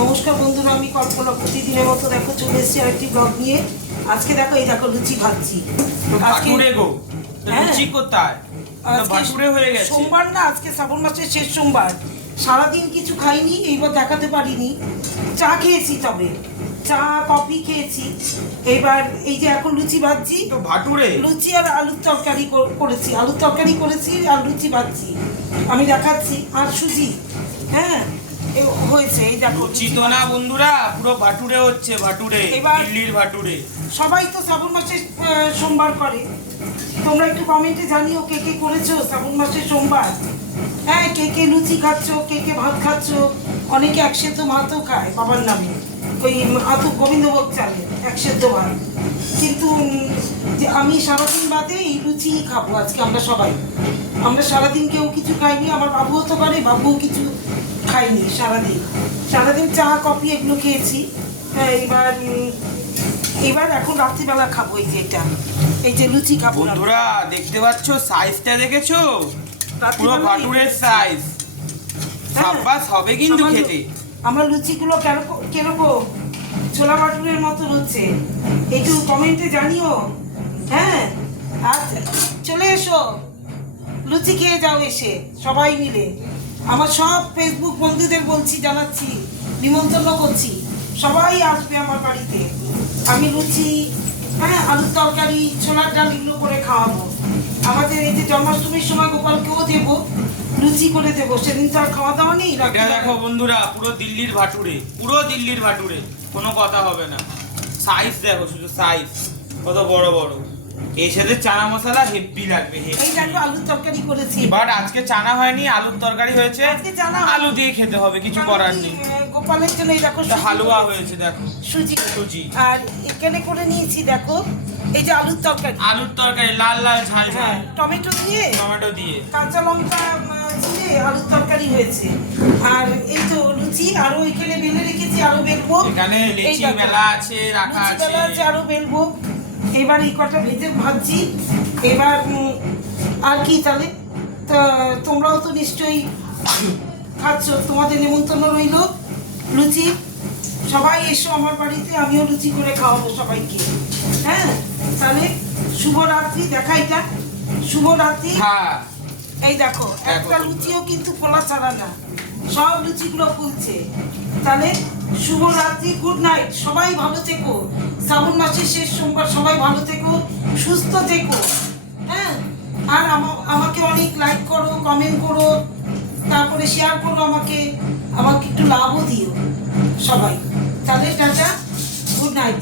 নমস্কার বন্ধুরা, আমি কল্পনা প্রতিদিনের মতো দেখো চলে এসেছি আরেকটি ব্লগ নিয়ে। আজকে দেখো এই দেখো লুচি ভাজছি। লুচি কোথায়? ভাটুরে হয়ে গেছে। সোমবার না, আজকে শ্রাবণ মাসের শেষ সোমবার। সারাদিন কিছু খাইনি, এইবার দেখাতে পারিনি। চা খেয়েছি, তবে চা কফি খেয়েছি। এবার এই যে এখন লুচি ভাজছি, ভাটুরে লুচি আর আলুর তরকারি করেছি। আলুর তরকারি করেছি আর লুচি ভাজছি, আমি দেখাচ্ছি। আর সুজি, হ্যাঁ হয়েছে। এই দেখো লুচি তো না বন্ধুরা, পুরো ভাটুরে হচ্ছে। ভাটুরে, দিল্লির ভাটুরে। সবাই তো শ্রাবণ মাসে সোমবার করে। তোমরা একটু কমেন্টে জানিও কে কে করেছো শ্রাবণ মাসে সোমবার। হ্যাঁ, কে কে লুচি খাচ্ছ, কে কে ভাত খাচ্ছ। অনেকে এক সেদ্ধ ভাতও খায় বাবার নামে, ওই আতু গোবিন্দভোগ চালে এক সেদ্ধ ভাত। কিন্তু যে আমি সারাদিন বাদে এই লুচি খাবো আজকে। আমরা সারাদিন কেউ কিছু খাইনি। আমার বাবুও তো পারে, বাবুও কিছু খাইনি সারাদিন চা কফি এগুলো খেয়েছি। হ্যাঁ, এবার এখন রাত্রিবেলা খাবো এই যে লুচি খাবো। বন্ধুরা দেখতে পাচ্ছ সাইজটা, দেখেছো? পুরো ভাটুরের সাইজ। সাব্বাস হবে কিন্তু খেতে। আমার লুচিগুলো কিরকম ছোলা ভাটুরের মতো হচ্ছে, একটু কমেন্টে জানিও। হ্যাঁ, আচ্ছা চলে এসো, লুচি খেয়ে যাও এসে সবাই মিলে। আমার সব ফেসবুক বন্ধুদের বলছি, জানাচ্ছি, নিমন্ত্রণ করছি, সবাই আসবে আমার বাড়িতে। আমি লুচি, হ্যাঁ, আলুর তরকারি, ছোলার ডাল এগুলো করে খাওয়াবো। আমাদের এই যে জন্মাষ্টমীর সময় গোপালকেও দেবো, লুচি করে দেবো। সেদিন তো আর খাওয়া দাওয়া নেই। দেখো বন্ধুরা, পুরো দিল্লির ভাটুরে, কোনো কথা হবে না। সাইজ দেখো, শুধু সাইজ কত বড় বড়। এর সাথে চানা মশলা হেভি লাগবে। এই দেখো আলুর তরকারি করেছি, বাট আজকে চানা হয়নি, আলুর তরকারি হয়েছে। আজকে চানা আলু দিয়ে খেতে হবে, কিছু করার নেই। গোপালের জন্য এই দেখো হালুয়া হয়েছে, দেখো সুজি। আর এখানে করে নিয়েছি দেখো এই যে আলুর তরকারি লাল লাল ঝাল ঝাল, হ্যাঁ, টমেটো দিয়ে কাঁচা লঙ্কা দিয়ে আলুর তরকারি হয়েছে। আর এই তো লুচি আরো এখানে বেলে রেখেছি, আরো বেলবো। এখানে লিচি মেলা আছে, রাখা আছে, আরো বেলবো। এবার এই কটা ভেজে ভাজছি। এবার আর কি তাহলে, তোমরাও তো নিশ্চয়ই খাচ্ছ, তোমাদের নিমন্ত্রণ রইল। লুচি, সবাই এসো আমার বাড়িতে, আমিও লুচি করে খাওয়াবো সবাইকে। হ্যাঁ, তাহলে শুভরাত্রি। দেখা এটা শুভরাত্রি। এই দেখো একটা লুচিও কিন্তু ফোলা ছাড়া না, সব লুচিগুলো ফুলছে। তাহলে শুভরাত্রি, গুড নাইট। সবাই ভালো থেকো, শ্রাবণ মাসের শেষ সোমবার। সবাই ভালো থেকো, সুস্থ থেকো। হ্যাঁ, আর আমাকে অনেক লাইক করো, কমেন্ট করো, তারপরে শেয়ার করো, আমাকে একটু লাভও দিও সবাই। তাহলে টাটা, গুড নাইট।